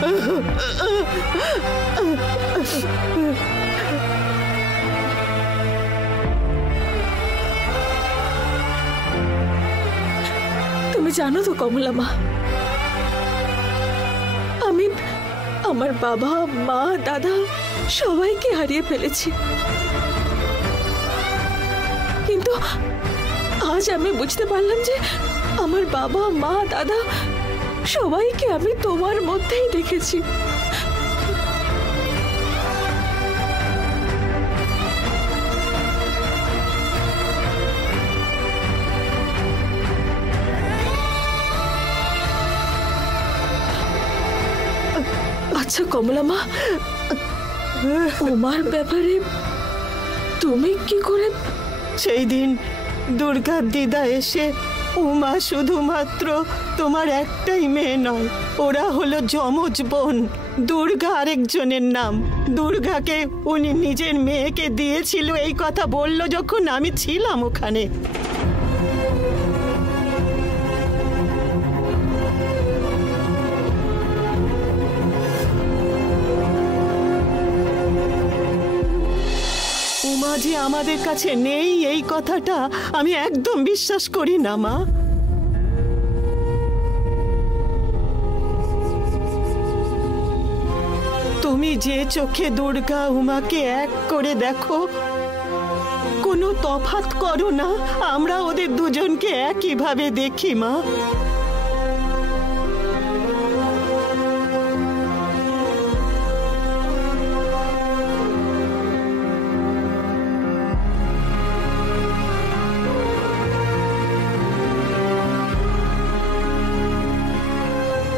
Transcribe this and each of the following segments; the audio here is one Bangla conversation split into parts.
তুমি জানো তো কমলা মা, আমি আমার বাবা, মা, দাদা সবাইকে হারিয়ে ফেলেছি, কিন্তু আজ আমি বুঝতে পারলাম যে আমার বাবা, মা, দাদা সবাইকে আমি তোমার মধ্যেই দেখেছি। আচ্ছা কমলা মা, উমার ব্যাপারে তুমি কি করে? সেই দিন দুর্গার দিদা এসে, উমা শুধুমাত্র তোমার একটাই মেয়ে নয়, ওরা হলো যমজ বোন। দুর্গা আরেকজনের নাম। দুর্গাকে উনি নিজের মেয়েকে দিয়েছিল এই কথা বলল যখন আমি ছিলাম ওখানে। উমা যে আমাদের কাছে নেই এই কথাটা আমি একদম বিশ্বাস করি না মা। তুমি যে চোখে দুর্গা উমাকে এক করে দেখো, কোনো তফাৎ করো না, আমরা ওদের দুজনকে একইভাবে দেখি মা।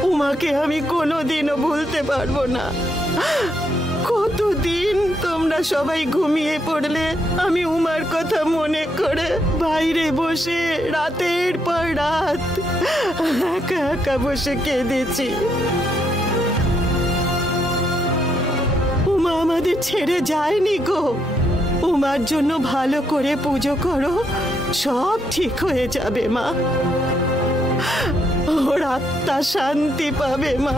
উমাকে আমি কোনোদিনও ভুলতে পারবো না। কতদিন তোমরা সবাই ঘুমিয়ে পড়লে আমি উমার কথা মনে করে বাইরে বসে রাতের পর রাত একা একা বসে কেঁদেছি। উমা আমাদের ছেড়ে যায়নি গো। উমার জন্য ভালো করে পুজো করো, সব ঠিক হয়ে যাবে মা। ওর আত্মা শান্তি পাবে মা।